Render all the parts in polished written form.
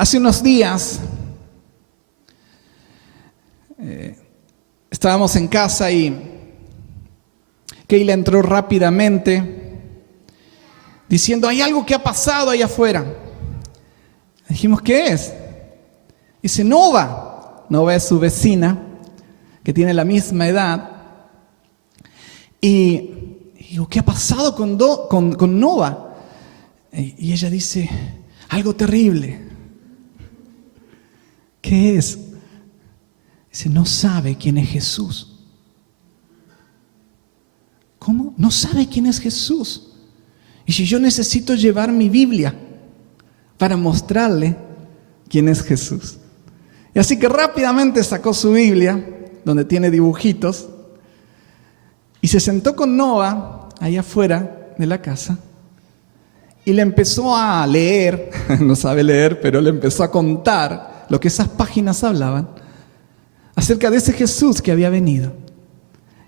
Hace unos días estábamos en casa y Keila entró rápidamente diciendo: hay algo que ha pasado allá afuera. Dijimos: ¿qué es? Dice: Nova. Nova es su vecina, que tiene la misma edad. Y digo: ¿qué ha pasado con Nova? Y ella dice: algo terrible. ¿Qué es? Dice: no sabe quién es Jesús. ¿Cómo? No sabe quién es Jesús. Y si yo necesito llevar mi Biblia para mostrarle quién es Jesús. Y así que rápidamente sacó su Biblia, donde tiene dibujitos, y se sentó con Nova allá afuera de la casa y le empezó a leer, no sabe leer, pero le empezó a contar lo que esas páginas hablaban acerca de ese Jesús que había venido.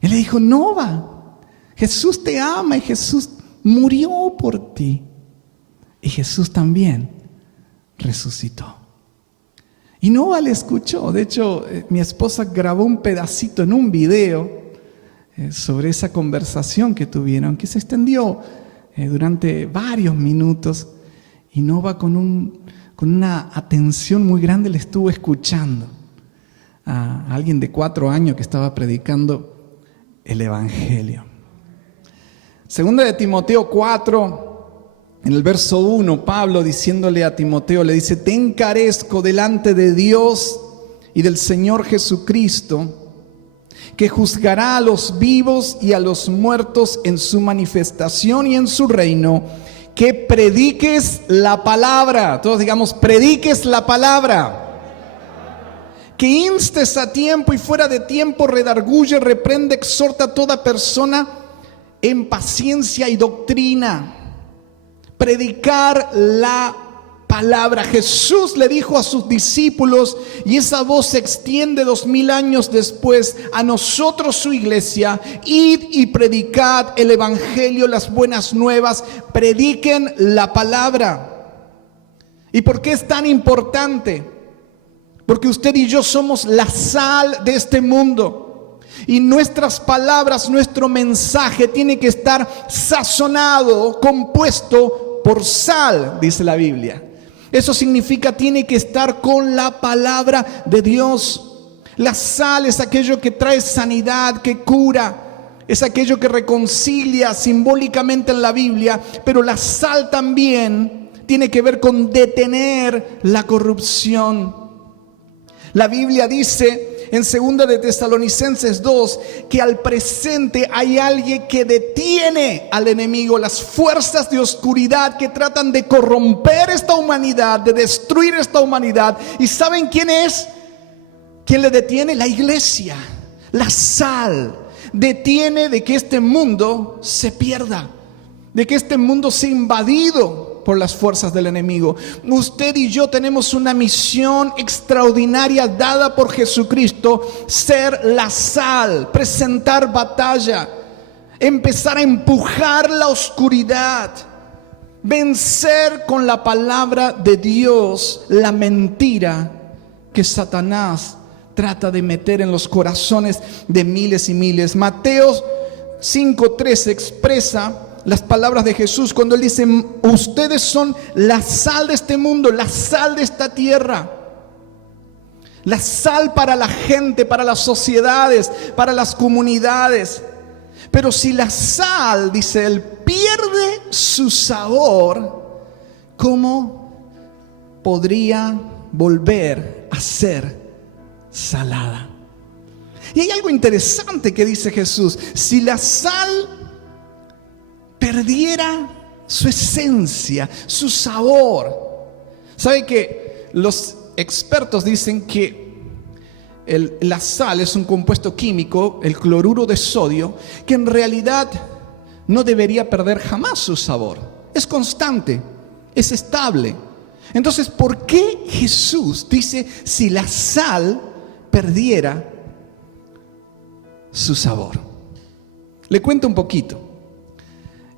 Él le dijo: Nova, Jesús te ama y Jesús murió por ti. Y Jesús también resucitó. Y Nova le escuchó. De hecho, mi esposa grabó un pedacito en un video sobre esa conversación que tuvieron, que se extendió durante varios minutos. Y Nova con una atención muy grande le estuvo escuchando a alguien de 4 años que estaba predicando el Evangelio. Segunda de Timoteo 4, en el verso 1, Pablo diciéndole a Timoteo, le dice: te encarezco delante de Dios y del Señor Jesucristo, que juzgará a los vivos y a los muertos en su manifestación y en su reino, que prediques la palabra. Todos digamos: prediques la palabra. Que instes a tiempo y fuera de tiempo, redarguye, reprende, exhorta a toda persona en paciencia y doctrina. Predicar la palabra. Jesús le dijo a sus discípulos, y esa voz se extiende 2000 años después a nosotros, su iglesia: id y predicad el evangelio, las buenas nuevas, prediquen la palabra. ¿Y por qué es tan importante? Porque usted y yo somos la sal de este mundo. Y nuestras palabras, nuestro mensaje tiene que estar sazonado, compuesto por sal, dice la Biblia. Eso significa tiene que estar con la palabra de Dios. La sal es aquello que trae sanidad, que cura, es aquello que reconcilia simbólicamente en la Biblia, pero la sal también tiene que ver con detener la corrupción. La Biblia dice en 2 de Tesalonicenses 2 que al presente hay alguien que detiene al enemigo, las fuerzas de oscuridad que tratan de corromper esta humanidad, de destruir esta humanidad. ¿Y saben quién es? ¿Quién le detiene? La iglesia, la sal. Detiene de que este mundo se pierda, de que este mundo sea invadido por las fuerzas del enemigo. Usted y yo tenemos una misión extraordinaria dada por Jesucristo: ser la sal, presentar batalla, empezar a empujar la oscuridad, vencer con la palabra de Dios la mentira que Satanás trata de meter en los corazones de miles y miles. Mateo 5:13 expresa las palabras de Jesús cuando Él dice: ustedes son la sal de este mundo, la sal de esta tierra. La sal para la gente, para las sociedades, para las comunidades. Pero si la sal, dice Él, pierde su sabor, ¿cómo podría volver a ser salada? Y hay algo interesante que dice Jesús: si la sal perdiera su esencia, su sabor. ¿Sabe que los expertos dicen que la sal es un compuesto químico, el cloruro de sodio, que en realidad no debería perder jamás su sabor? Es constante, es estable. Entonces, ¿por qué Jesús dice si la sal perdiera su sabor? Le cuento un poquito.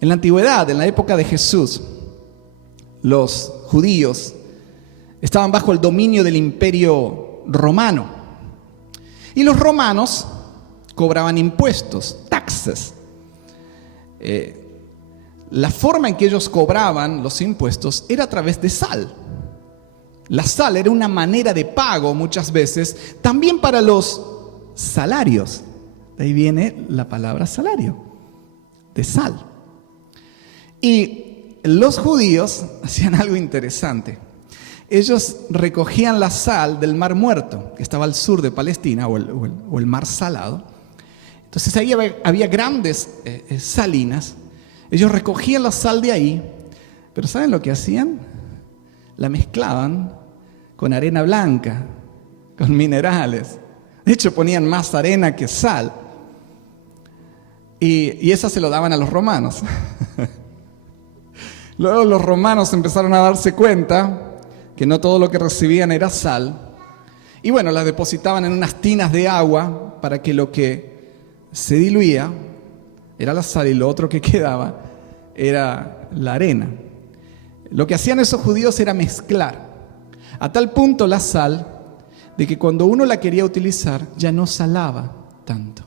En la antigüedad, en la época de Jesús, los judíos estaban bajo el dominio del Imperio Romano. Y los romanos cobraban impuestos, taxes. La forma en que ellos cobraban los impuestos era a través de sal. La sal era una manera de pago muchas veces, también para los salarios. De ahí viene la palabra salario, de sal. Y los judíos hacían algo interesante. Ellos recogían la sal del Mar Muerto, que estaba al sur de Palestina, o el Mar Salado. Entonces ahí había grandes salinas. Ellos recogían la sal de ahí, pero ¿saben lo que hacían? La mezclaban con arena blanca, con minerales. De hecho, ponían más arena que sal. Y esa se lo daban a los romanos. Luego los romanos empezaron a darse cuenta que no todo lo que recibían era sal. Y bueno, la depositaban en unas tinas de agua para que lo que se diluía era la sal y lo otro que quedaba era la arena. Lo que hacían esos judíos era mezclar, a tal punto la sal de que cuando uno la quería utilizar ya no salaba tanto.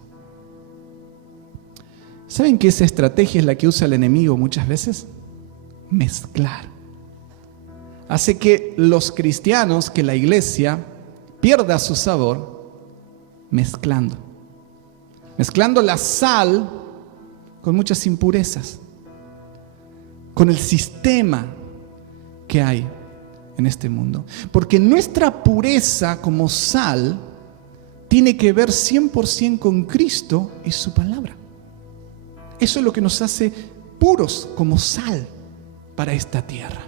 ¿Saben que esa estrategia es la que usa el enemigo muchas veces? Mezclar. Hace que los cristianos, que la iglesia pierda su sabor mezclando la sal con muchas impurezas, con el sistema que hay en este mundo. Porque nuestra pureza como sal tiene que ver 100% con Cristo y su palabra. Eso es lo que nos hace puros como sal para esta tierra.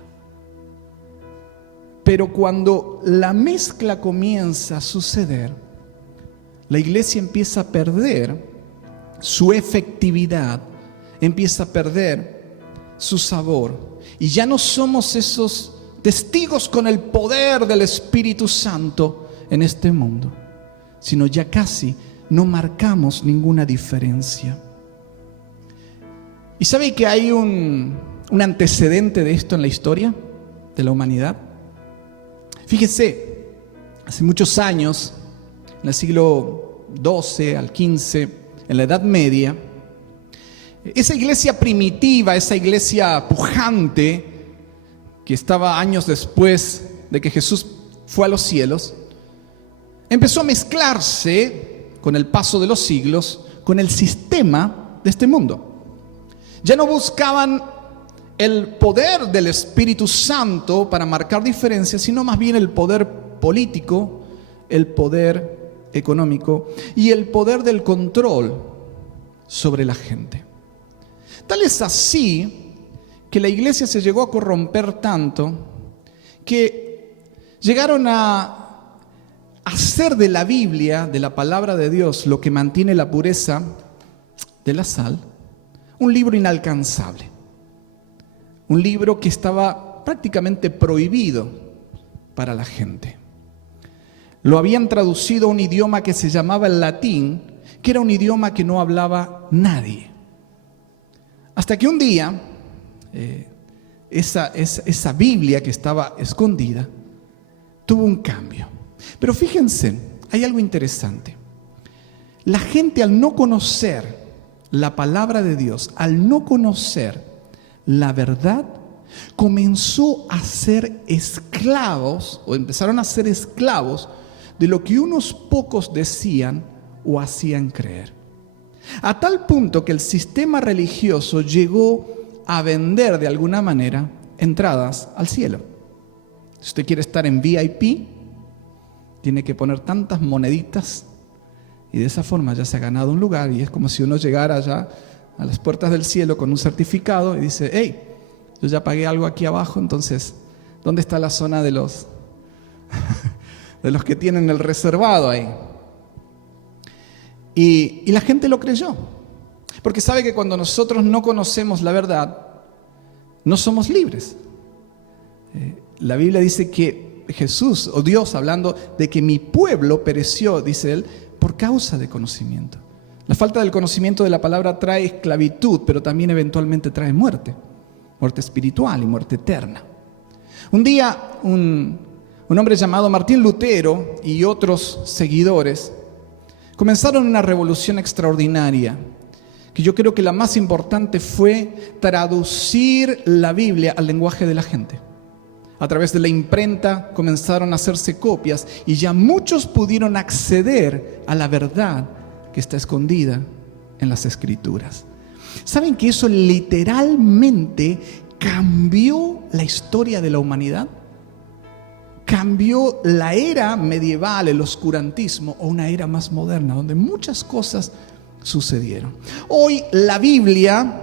Pero cuando la mezcla comienza a suceder, la iglesia empieza a perder su efectividad, empieza a perder su sabor. Y ya no somos esos testigos con el poder del Espíritu Santo en este mundo, sino ya casi no marcamos ninguna diferencia. ¿Y sabe que hay un antecedente de esto en la historia de la humanidad? Fíjese, hace muchos años, en el siglo XII al XV, en la Edad Media, esa iglesia primitiva, esa iglesia pujante, que estaba años después de que Jesús fue a los cielos, empezó a mezclarse con el paso de los siglos con el sistema de este mundo. Ya no buscaban el poder del Espíritu Santo para marcar diferencias, sino más bien el poder político, el poder económico y el poder del control sobre la gente. Tal es así que la iglesia se llegó a corromper tanto que llegaron a hacer de la Biblia, de la palabra de Dios, lo que mantiene la pureza de la sal, un libro inalcanzable. Un libro que estaba prácticamente prohibido para la gente. Lo habían traducido a un idioma que se llamaba el latín, que era un idioma que no hablaba nadie. Hasta que un día, esa Biblia que estaba escondida, tuvo un cambio. Pero fíjense, hay algo interesante. La gente, al no conocer la palabra de Dios, al no conocer la verdad, comenzó a ser esclavos, o empezaron a ser esclavos de lo que unos pocos decían o hacían creer. A tal punto que el sistema religioso llegó a vender de alguna manera entradas al cielo. Si usted quiere estar en VIP, tiene que poner tantas moneditas y de esa forma ya se ha ganado un lugar, y es como si uno llegara ya a las puertas del cielo con un certificado y dice: hey, yo ya pagué algo aquí abajo, entonces, ¿dónde está la zona de los que tienen el reservado ahí? Y la gente lo creyó, porque sabe que cuando nosotros no conocemos la verdad, no somos libres. La Biblia dice que Jesús, o Dios, hablando de que mi pueblo pereció, dice él, por causa de conocimiento. La falta del conocimiento de la palabra trae esclavitud, pero también eventualmente trae muerte espiritual y muerte eterna. Un día un un hombre llamado Martín Lutero y otros seguidores comenzaron una revolución extraordinaria, que yo creo que la más importante fue traducir la Biblia al lenguaje de la gente. A través de la imprenta comenzaron a hacerse copias y ya muchos pudieron acceder a la verdad que está escondida en las Escrituras. ¿Saben que eso literalmente cambió la historia de la humanidad? Cambió la era medieval, el oscurantismo, a una era más moderna, donde muchas cosas sucedieron. Hoy la Biblia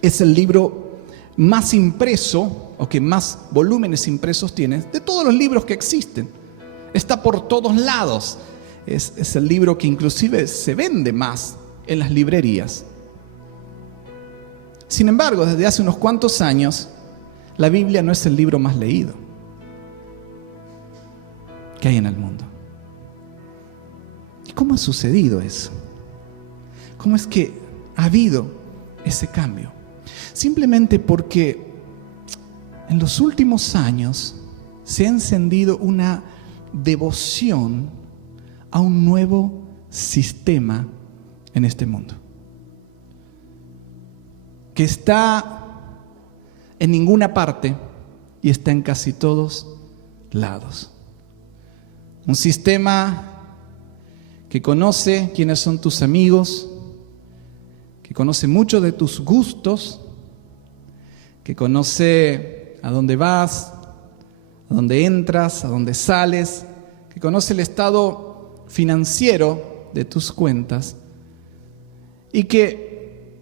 es el libro más impreso, o que más volúmenes impresos tiene, de todos los libros que existen. Está por todos lados. Es el libro que inclusive se vende más en las librerías. Sin embargo, desde hace unos cuantos años, la Biblia no es el libro más leído que hay en el mundo. ¿Y cómo ha sucedido eso? ¿Cómo es que ha habido ese cambio? Simplemente porque en los últimos años se ha encendido una devoción a un nuevo sistema en este mundo, que está en ninguna parte y está en casi todos lados. Un sistema que conoce quiénes son tus amigos, que conoce mucho de tus gustos, que conoce a dónde vas, a dónde entras, a dónde sales, que conoce el estado financiero de tus cuentas y que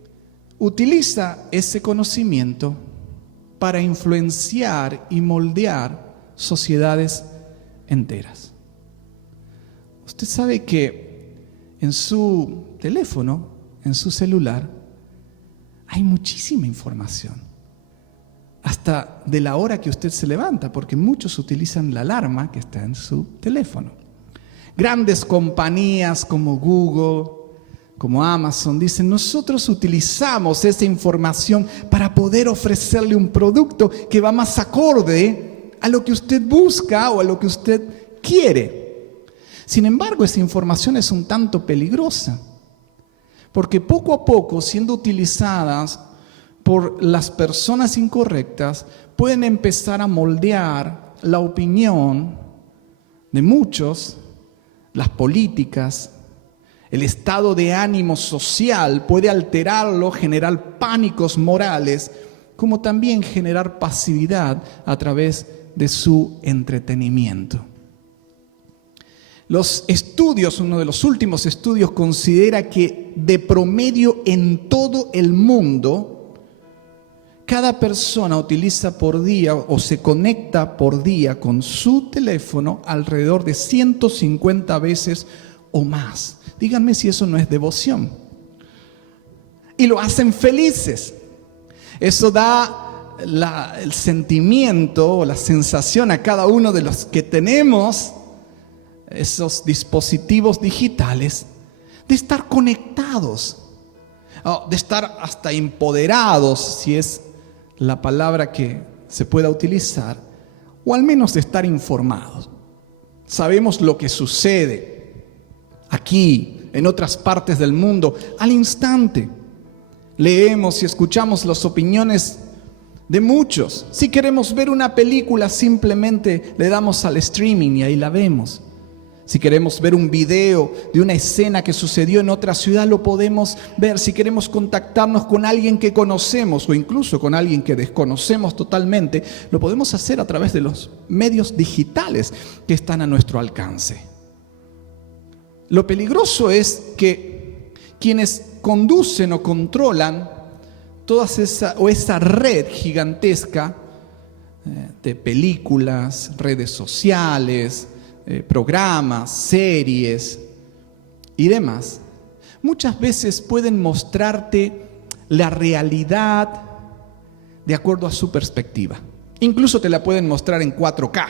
utiliza ese conocimiento para influenciar y moldear sociedades enteras. Usted sabe que en su teléfono, en su celular, hay muchísima información. Hasta de la hora que usted se levanta, porque muchos utilizan la alarma que está en su teléfono. Grandes compañías como Google, como Amazon, dicen: nosotros utilizamos esa información para poder ofrecerle un producto que va más acorde a lo que usted busca o a lo que usted quiere. Sin embargo, esa información es un tanto peligrosa, porque poco a poco, siendo utilizadas por las personas incorrectas, pueden empezar a moldear la opinión de muchos, las políticas, el estado de ánimo social, puede alterarlo, generar pánicos morales, como también generar pasividad a través de su entretenimiento. Los estudios, uno de los últimos estudios, considera que de promedio en todo el mundo, cada persona utiliza por día o se conecta por día con su teléfono alrededor de 150 veces o más. Díganme si eso no es devoción. Y lo hacen felices. Eso da el sentimiento o la sensación a cada uno de los que tenemos esos dispositivos digitales de estar conectados, de estar hasta empoderados, si es la palabra que se pueda utilizar, o al menos de estar informados. Sabemos lo que sucede aquí, en otras partes del mundo, al instante. Leemos y escuchamos las opiniones de muchos. Si queremos ver una película, simplemente le damos al streaming y ahí la vemos. Si queremos ver un video de una escena que sucedió en otra ciudad, lo podemos ver. Si queremos contactarnos con alguien que conocemos o incluso con alguien que desconocemos totalmente, lo podemos hacer a través de los medios digitales que están a nuestro alcance. Lo peligroso es que quienes conducen o controlan esa red gigantesca de películas, redes sociales, programas, series y demás, muchas veces pueden mostrarte la realidad de acuerdo a su perspectiva. Incluso te la pueden mostrar en 4K,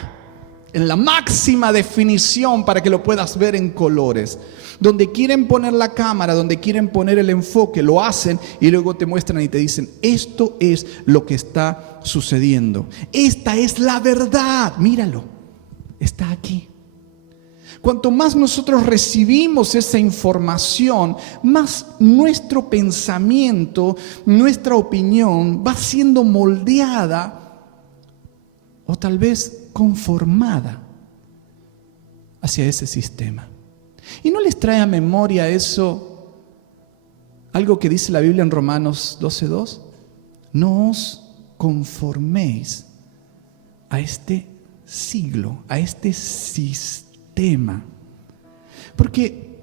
en la máxima definición para que lo puedas ver en colores. Donde quieren poner la cámara, donde quieren poner el enfoque, lo hacen y luego te muestran y te dicen: esto es lo que está sucediendo. Esta es la verdad, míralo. está aquí. Cuanto más nosotros recibimos esa información, más nuestro pensamiento, nuestra opinión va siendo moldeada o tal vez conformada hacia ese sistema. ¿Y no les trae a memoria eso, algo que dice la Biblia en Romanos 12:2? No os conforméis a este siglo, a este sistema. Porque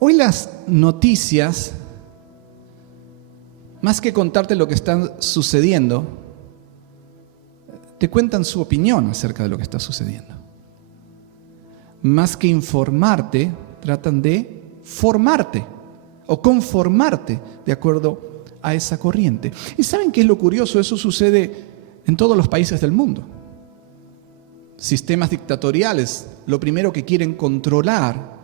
hoy las noticias, más que contarte lo que está sucediendo, te cuentan su opinión acerca de lo que está sucediendo. Más que informarte, tratan de formarte o conformarte de acuerdo a esa corriente. ¿Y saben qué es lo curioso? Eso sucede en todos los países del mundo. Sistemas dictatoriales, lo primero que quieren controlar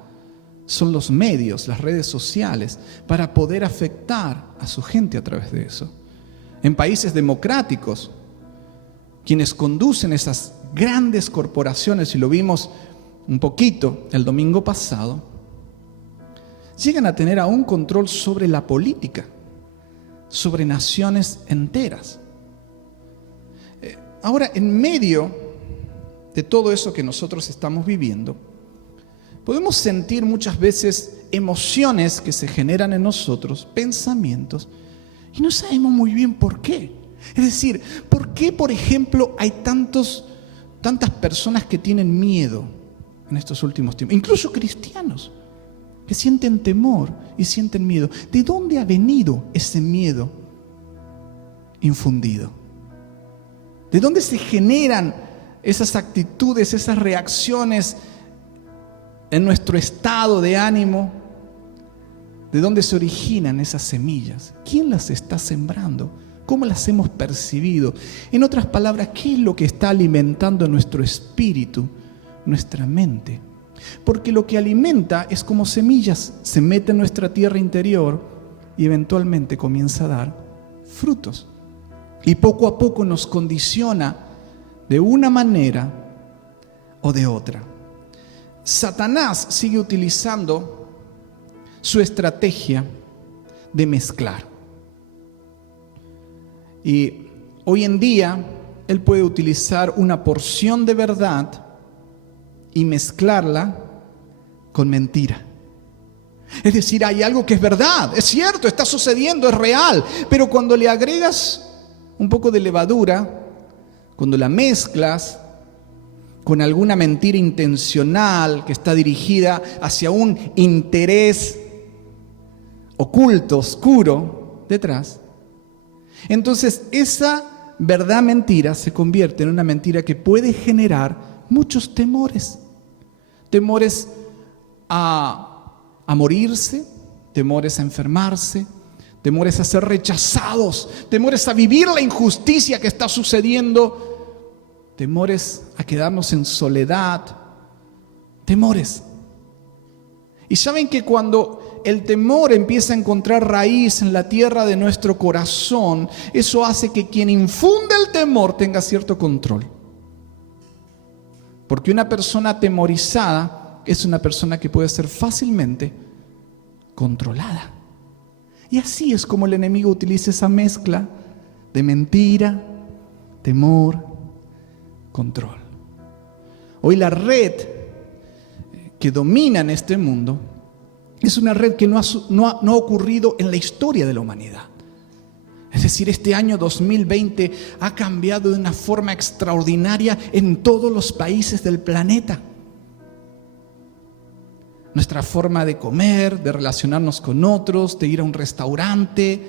son los medios, las redes sociales, para poder afectar a su gente a través de eso. En países democráticos, quienes conducen esas grandes corporaciones, y lo vimos un poquito el domingo pasado, llegan a tener aún control sobre la política, sobre naciones enteras. Ahora, en medio de todo eso que nosotros estamos viviendo, podemos sentir muchas veces emociones que se generan en nosotros, pensamientos, y no sabemos muy bien por qué. Es decir, ¿por qué, por ejemplo, hay tantas personas que tienen miedo en estos últimos tiempos? Incluso cristianos que sienten temor y sienten miedo. ¿De dónde ha venido ese miedo infundido? ¿De dónde se generan esas actitudes, esas reacciones en nuestro estado de ánimo? ¿De dónde se originan esas semillas? ¿Quién las está sembrando? ¿Cómo las hemos percibido? En otras palabras, ¿qué es lo que está alimentando nuestro espíritu, nuestra mente? Porque lo que alimenta es como semillas, se mete en nuestra tierra interior y eventualmente comienza a dar frutos. Y poco a poco nos condiciona de una manera o de otra. Satanás sigue utilizando su estrategia de mezclar. Y hoy en día él puede utilizar una porción de verdad y mezclarla con mentira. Es decir, hay algo que es verdad, es cierto, está sucediendo, es real, pero cuando le agregas un poco de levadura, cuando la mezclas con alguna mentira intencional que está dirigida hacia un interés oculto, oscuro, detrás, entonces esa verdad mentira se convierte en una mentira que puede generar muchos temores. Temores a morirse, temores a enfermarse, temores a ser rechazados, temores a vivir la injusticia que está sucediendo, temores a quedarnos en soledad, temores. Y saben que cuando el temor empieza a encontrar raíz en la tierra de nuestro corazón, eso hace que quien infunde el temor tenga cierto control. Porque una persona atemorizada es una persona que puede ser fácilmente controlada. Y así es como el enemigo utiliza esa mezcla de mentira, temor, control. Hoy la red que domina en este mundo es una red que no ha ocurrido en la historia de la humanidad. Es decir, este año 2020 ha cambiado de una forma extraordinaria en todos los países del planeta. Nuestra forma de comer, de relacionarnos con otros, de ir a un restaurante,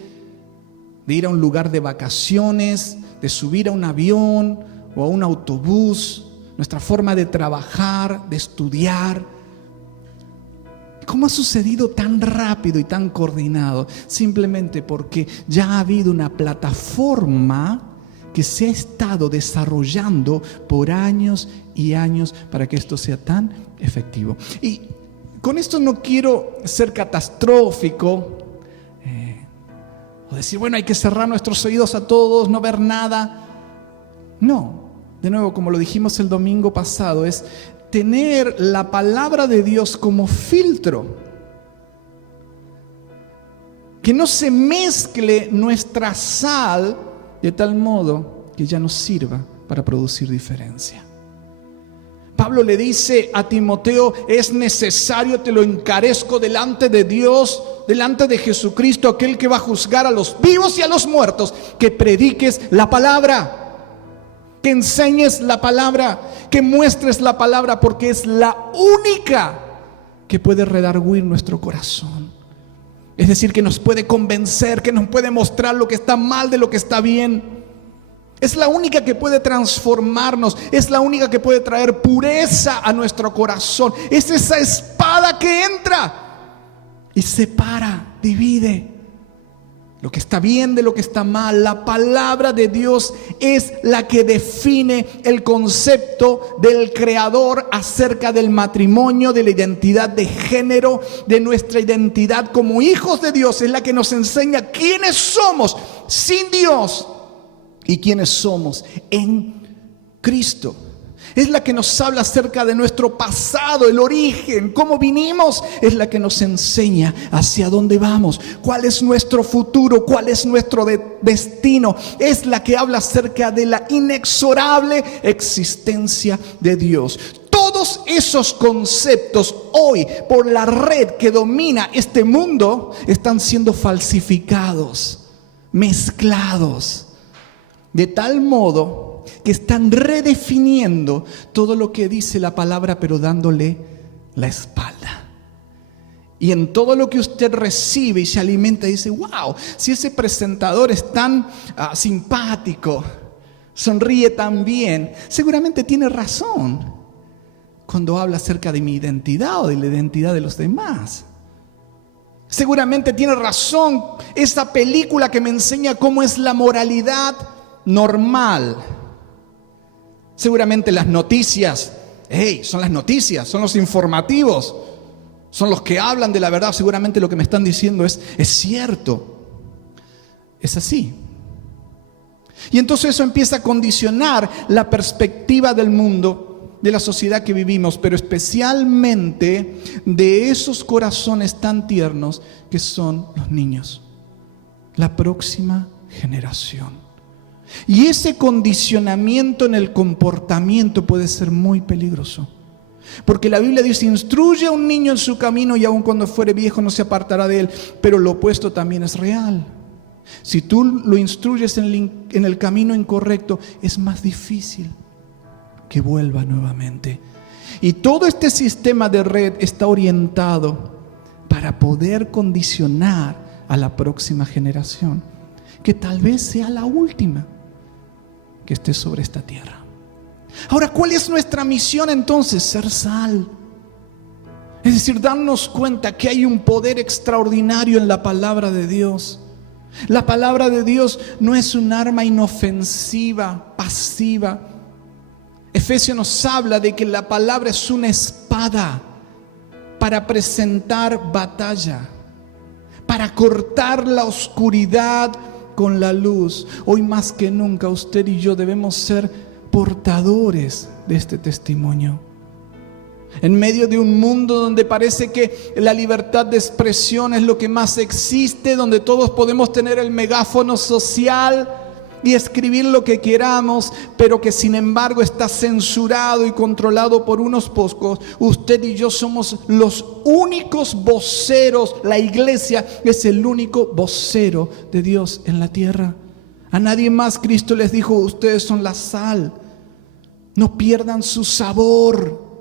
de ir a un lugar de vacaciones, de subir a un avión o a un autobús, nuestra forma de trabajar, de estudiar. ¿Cómo ha sucedido tan rápido y tan coordinado? Simplemente porque ya ha habido una plataforma que se ha estado desarrollando por años y años para que esto sea tan efectivo. Y con esto no quiero ser catastrófico o decir, bueno, hay que cerrar nuestros oídos a todos, no ver nada. No, de nuevo, como lo dijimos el domingo pasado, es tener la palabra de Dios como filtro. Que no se mezcle nuestra sal de tal modo que ya no sirva para producir diferencia. Pablo le dice a Timoteo: es necesario, te lo encarezco delante de Dios, delante de Jesucristo, aquel que va a juzgar a los vivos y a los muertos, que prediques la palabra, que enseñes la palabra, que muestres la palabra, porque es la única que puede redarguir nuestro corazón. Es decir, que nos puede convencer, que nos puede mostrar lo que está mal de lo que está bien. Es la única que puede transformarnos, es la única que puede traer pureza a nuestro corazón. Es esa espada que entra y separa, divide lo que está bien de lo que está mal. La palabra de Dios es la que define el concepto del Creador acerca del matrimonio, de la identidad de género, de nuestra identidad como hijos de Dios. Es la que nos enseña quiénes somos sin Dios y quiénes somos en Cristo. Es la que nos habla acerca de nuestro pasado, el origen, cómo vinimos. Es la que nos enseña hacia dónde vamos, cuál es nuestro futuro, cuál es nuestro destino. Es la que habla acerca de la inexorable existencia de Dios. Todos esos conceptos hoy, por la red que domina este mundo, están siendo falsificados, mezclados, de tal modo que están redefiniendo todo lo que dice la palabra, pero dándole la espalda. Y en todo lo que usted recibe y se alimenta, dice: wow, si ese presentador es tan simpático, sonríe tan bien, seguramente tiene razón cuando habla acerca de mi identidad o de la identidad de los demás. Seguramente tiene razón esa película que me enseña cómo es la moralidad normal. Seguramente las noticias, son las noticias, son los informativos, son los que hablan de la verdad. Seguramente lo que me están diciendo es cierto, es así. Y entonces eso empieza a condicionar la perspectiva del mundo, de la sociedad que vivimos, pero especialmente de esos corazones tan tiernos que son los niños, la próxima generación. Y ese condicionamiento en el comportamiento puede ser muy peligroso, porque la Biblia dice: instruye a un niño en su camino y aun cuando fuere viejo no se apartará de él. Pero lo opuesto también es real. Si tú lo instruyes en el camino incorrecto, es más difícil que vuelva nuevamente. Y todo este sistema de red está orientado para poder condicionar a la próxima generación, que tal vez sea la última que esté sobre esta tierra. Ahora, ¿cuál es nuestra misión entonces? Ser sal. Es decir, darnos cuenta que hay un poder extraordinario en la palabra de Dios. La palabra de Dios no es un arma inofensiva, pasiva. Efesios nos habla de que la palabra es una espada para presentar batalla, para cortar la oscuridad con la luz. Hoy más que nunca usted y yo debemos ser portadores de este testimonio. En medio de un mundo donde parece que la libertad de expresión es lo que más existe, donde todos podemos tener el megáfono social y escribir lo que queramos, pero que sin embargo está censurado y controlado por unos pocos, usted y yo somos los únicos voceros. La iglesia es el único vocero de Dios en la tierra. A nadie más Cristo les dijo: ustedes son la sal. No pierdan su sabor,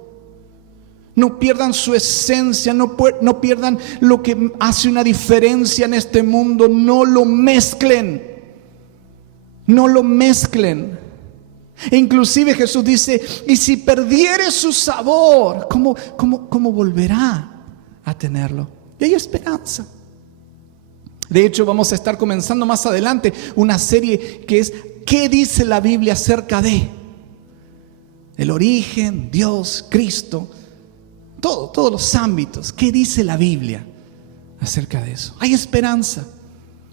no pierdan su esencia, no pierdan lo que hace una diferencia en este mundo. No lo mezclen. No lo mezclen. E inclusive Jesús dice: y si perdiere su sabor, ¿cómo volverá a tenerlo? Y hay esperanza. De hecho, vamos a estar comenzando más adelante una serie que es ¿qué dice la Biblia acerca de el origen, Dios, Cristo? Todos los ámbitos. ¿Qué dice la Biblia acerca de eso? Hay esperanza.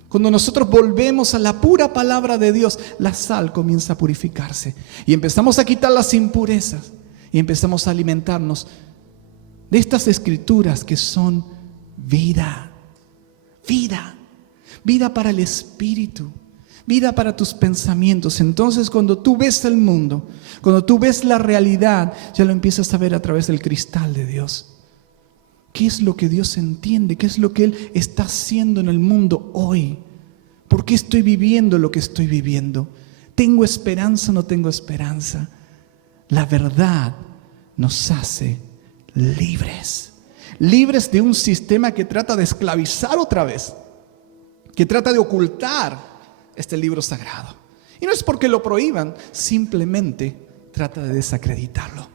Cuando nosotros volvemos a la pura palabra de Dios, la sal comienza a purificarse y empezamos a quitar las impurezas y empezamos a alimentarnos de estas escrituras que son vida, vida para el espíritu, vida para tus pensamientos. Entonces, cuando tú ves el mundo, cuando tú ves la realidad, ya lo empiezas a ver a través del cristal de Dios. ¿Qué es lo que Dios entiende? ¿Qué es lo que Él está haciendo en el mundo hoy? ¿Por qué estoy viviendo lo que estoy viviendo? ¿Tengo esperanza o no tengo esperanza? La verdad nos hace libres. Libres de un sistema que trata de esclavizar otra vez, que trata de ocultar este libro sagrado. Y no es porque lo prohíban, simplemente trata de desacreditarlo.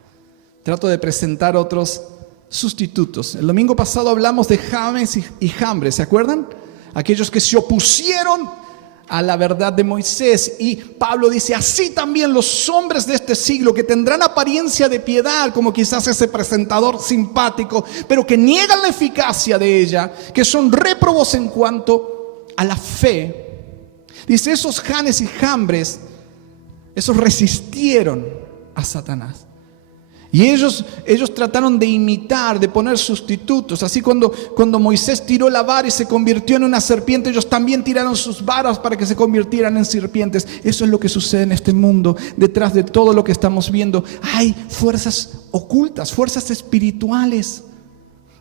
Trato de presentar otros sustitutos. El domingo pasado hablamos de James y Jambres, ¿se acuerdan? Aquellos que se opusieron a la verdad de Moisés. Y Pablo dice, así también los hombres de este siglo, que tendrán apariencia de piedad, como quizás ese presentador simpático, pero que niegan la eficacia de ella, que son réprobos en cuanto a la fe. Dice, esos Janes y Jambres, esos resistieron a Satanás. Y ellos trataron de imitar, de poner sustitutos. Así cuando Moisés tiró la vara y se convirtió en una serpiente, ellos también tiraron sus varas para que se convirtieran en serpientes. Eso es lo que sucede en este mundo. Detrás de todo lo que estamos viendo hay fuerzas ocultas, fuerzas espirituales.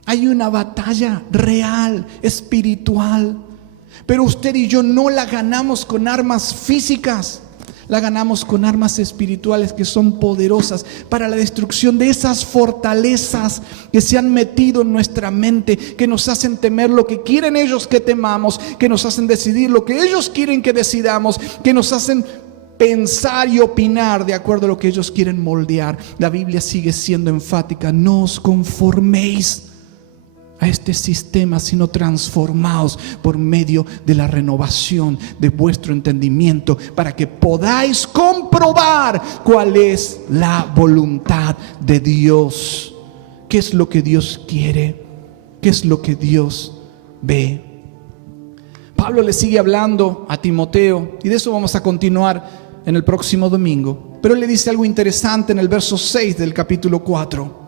Hay una batalla real, espiritual. Pero usted y yo no la ganamos con armas físicas. La ganamos con armas espirituales que son poderosas para la destrucción de esas fortalezas que se han metido en nuestra mente, que nos hacen temer lo que quieren ellos que temamos, que nos hacen decidir lo que ellos quieren que decidamos, que nos hacen pensar y opinar de acuerdo a lo que ellos quieren moldear. La Biblia sigue siendo enfática: no os conforméis a este sistema, sino transformaos por medio de la renovación de vuestro entendimiento, para que podáis comprobar cuál es la voluntad de Dios. ¿Qué es lo que Dios quiere? ¿Qué es lo que Dios ve? Pablo le sigue hablando a Timoteo, y de eso vamos a continuar en el próximo domingo. Pero él le dice algo interesante en el verso 6 del capítulo 4.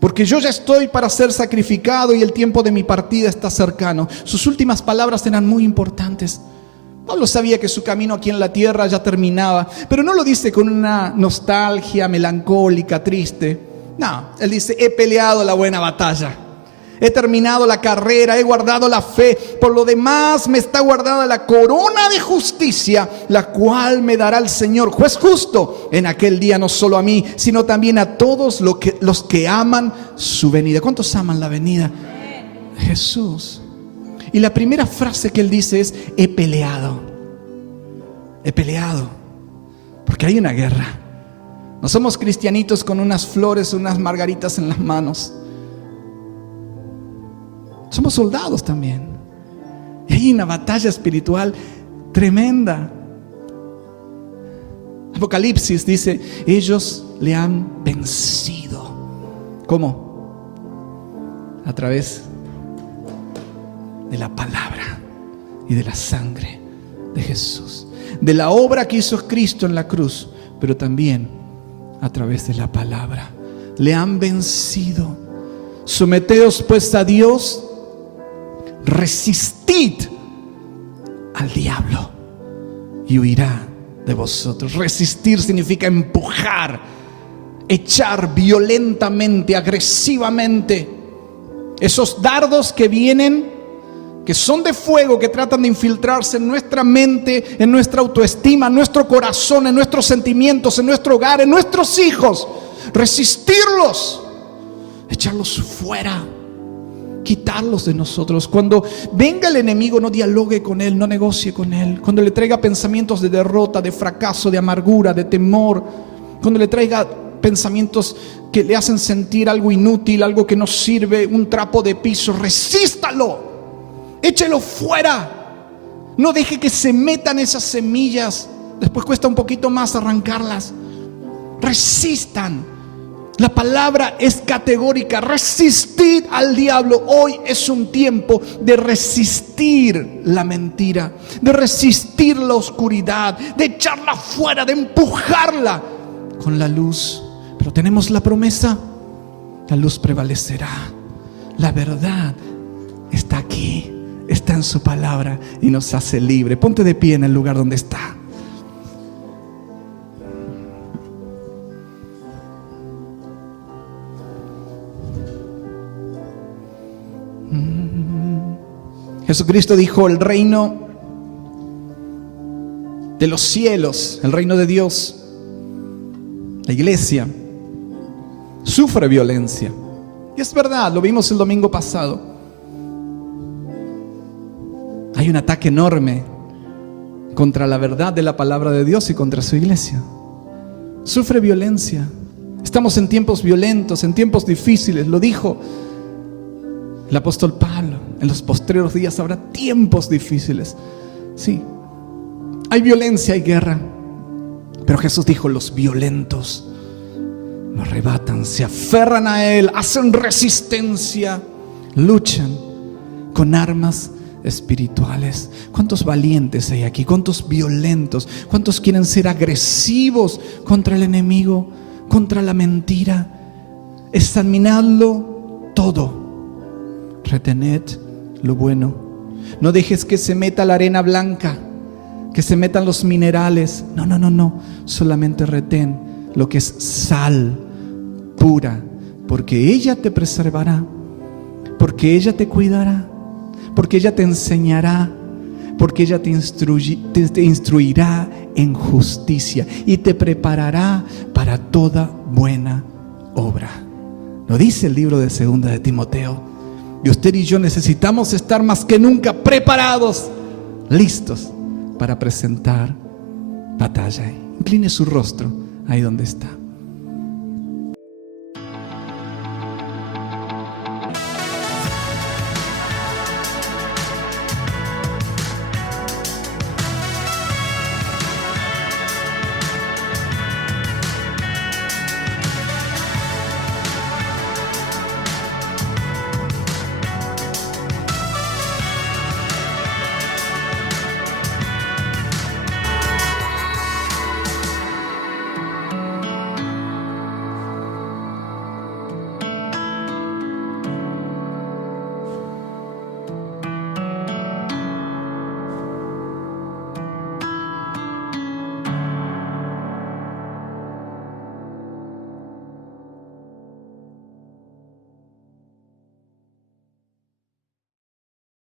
Porque yo ya estoy para ser sacrificado y el tiempo de mi partida está cercano. Sus últimas palabras eran muy importantes. Pablo sabía que su camino aquí en la tierra ya terminaba, pero no lo dice con una nostalgia melancólica, triste. No, él dice: he peleado la buena batalla, he terminado la carrera, he guardado la fe. Por lo demás me está guardada la corona de justicia, la cual me dará el Señor, juez justo, en aquel día, no solo a mí, sino también a todos los que aman su venida. ¿Cuántos aman la venida? Jesús. Y la primera frase que él dice es: he peleado. He peleado. Porque hay una guerra. No somos cristianitos con unas flores, unas margaritas en las manos. Somos soldados también. Y hay una batalla espiritual tremenda. Apocalipsis dice: ellos le han vencido. ¿Cómo? A través de la palabra y de la sangre de Jesús, de la obra que hizo Cristo en la cruz, pero también a través de la palabra. Le han vencido. Someteos pues a Dios, resistid al diablo y huirá de vosotros. Resistir significa empujar, echar violentamente, agresivamente. Esos dardos que vienen, que son de fuego, que tratan de infiltrarse en nuestra mente, en nuestra autoestima, en nuestro corazón, en nuestros sentimientos, en nuestro hogar, en nuestros hijos. Resistirlos, echarlos fuera, quitarlos de nosotros. Cuando venga el enemigo, no dialogue con él, no negocie con él. Cuando le traiga pensamientos de derrota, de fracaso, de amargura, de temor, cuando le traiga pensamientos que le hacen sentir algo inútil, algo que no sirve, un trapo de piso, resístalo, échelo fuera. No deje que se metan esas semillas. Después cuesta un poquito más arrancarlas. Resistan. La palabra es categórica: resistid al diablo. Hoy es un tiempo de resistir la mentira, de resistir la oscuridad, de echarla fuera, de empujarla con la luz. Pero tenemos la promesa: la luz prevalecerá. La verdad está aquí, está en su palabra y nos hace libre. Ponte de pie en el lugar donde está. Jesucristo dijo: el reino de los cielos, el reino de Dios, la iglesia, sufre violencia. Y es verdad, lo vimos el domingo pasado. Hay un ataque enorme contra la verdad de la palabra de Dios y contra su iglesia. Sufre violencia. Estamos en tiempos violentos, en tiempos difíciles. Lo dijo el apóstol Pablo: en los postreros días habrá tiempos difíciles. Sí, hay violencia, hay guerra. Pero Jesús dijo: los violentos lo arrebatan, se aferran a Él, hacen resistencia, luchan con armas espirituales. ¿Cuántos valientes hay aquí? ¿Cuántos violentos? ¿Cuántos quieren ser agresivos contra el enemigo, contra la mentira? Examinadlo todo. Retened lo bueno. No dejes que se meta la arena blanca, que se metan los minerales. No. Solamente retén lo que es sal pura, porque ella te preservará, porque ella te cuidará, porque ella te enseñará, porque ella te instruirá en justicia y te preparará para toda buena obra. Lo dice el libro de 2 de Timoteo. Y usted y yo necesitamos estar más que nunca preparados, listos para presentar batalla. Incline su rostro ahí donde está.